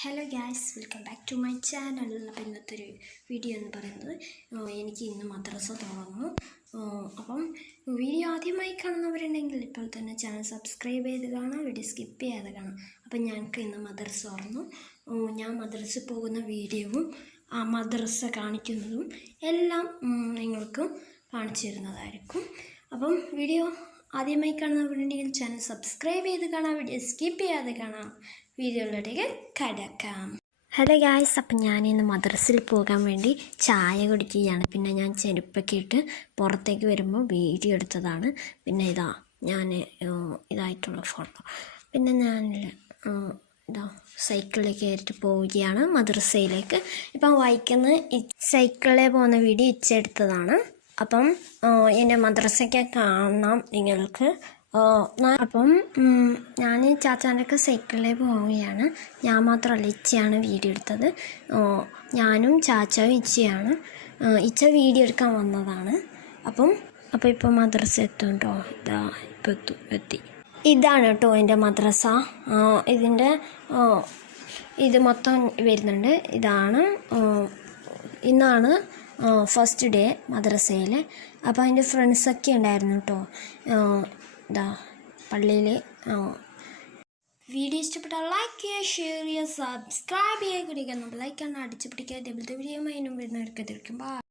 Hello guys welcome back to my channel അപ്പോൾ ഇന്നത്തെ ഒരു വീഡിയോ എന്ന് പറയുന്നത് എനിക്ക് ഇന്ന് മദ്രസ തുടങ്ങും അപ്പം വീഡിയോ ആദ്യമായി കാണുന്നവരുണ്ടെങ്കിൽ ഇപ്പോൾ തന്നെ ചാനൽ സബ്സ്ക്രൈബ് ചെയ്ത് കാണാം വീഡിയോ സ്കിപ്പ് ചെയ്യാതെ കാണാം. അപ്പം ഞങ്ങൾക്ക് ഇന്ന് മദ്രസ തുറന്നു. ഞാൻ മദ്രസ പോകുന്ന വീഡിയോവും ആ മദ്രസ കാണിക്കുന്നതും എല്ലാം നിങ്ങൾക്ക് കാണിച്ചു തരുന്നതായിരിക്കും. അപ്പം വീഡിയോ ആദ്യമായി കാണുന്നവരുണ്ടെങ്കിൽ ചാനൽ സബ്സ്ക്രൈബ് ചെയ്ത് കാണാം വീഡിയോ സ്കിപ്പ് ചെയ്യാതെ കാണാം. വീഡിയോയിലേക്ക് കടക്കാം. ഹലോ ഗായ്സ് അപ്പം ഞാനിന്ന് മദ്രസയിൽ പോകാൻ വേണ്ടി ചായ കുടിക്കുകയാണ്. പിന്നെ ഞാൻ ചെരുപ്പൊക്കെ ഇട്ട് പുറത്തേക്ക് വരുമ്പോൾ വീഡിയോ എടുത്തതാണ്. പിന്നെ ഇതാ ഞാൻ ഇതായിട്ടുള്ള ഫോട്ടോ പിന്നെ ഞാൻ ഇതാ സൈക്കിളിൽ കയറിയിട്ട് പോവുകയാണ് മദ്രസയിലേക്ക്. ഇപ്പം വായിക്കുന്ന സൈക്കിളിൽ പോകുന്ന വീഡിയോ ഇച്ചെടുത്തതാണ്. അപ്പം എന്റെ മദ്രസയ്ക്ക് കാണാം നിങ്ങൾക്ക്. അപ്പം ഞാൻ ചാച്ചാന്റെയൊക്കെ സൈക്കിളിൽ പോവുകയാണ്. ഞാൻ മാത്രമല്ല ഇച്ചയാണ് വീഡിയോ എടുത്തത്. ഞാനും ചാച്ചാവും ഇച്ചയാണ്. ഇച്ച വീഡിയോ എടുക്കാൻ വന്നതാണ്. അപ്പം അപ്പോൾ ഇപ്പോൾ മദ്രസ എത്തും ഇതാ ഇപ്പോൾ എത്തും എത്തി. ഇതാണ് കേട്ടോ എന്റെ മദ്രസ. ഇതിന്റെ ഇത് മൊത്തം വരുന്നുണ്ട്. ഇതാണ് ഇന്നാണ് ഫസ്റ്റ് ഡേ മദ്രസയിൽ അപ്പോൾ അതിന്റെ ഫ്രണ്ട്സൊക്കെ ഉണ്ടായിരുന്നു കേട്ടോ ഇതാ പള്ളിയിൽ വീഡിയോ ഇഷ്ടപ്പെട്ടാൽ ലൈക്ക് ചെയ്യുക ഷെയർ ചെയ്യുക സബ്സ്ക്രൈബ് ചെയ്യുക. കുടിക്കുക നമ്മൾ ലൈക്കാണ് അടിച്ചു പിടിക്കുക. ഡബിൾ വീഡിയോ മൈനും വരുന്നവർക്ക് എതിർക്കും.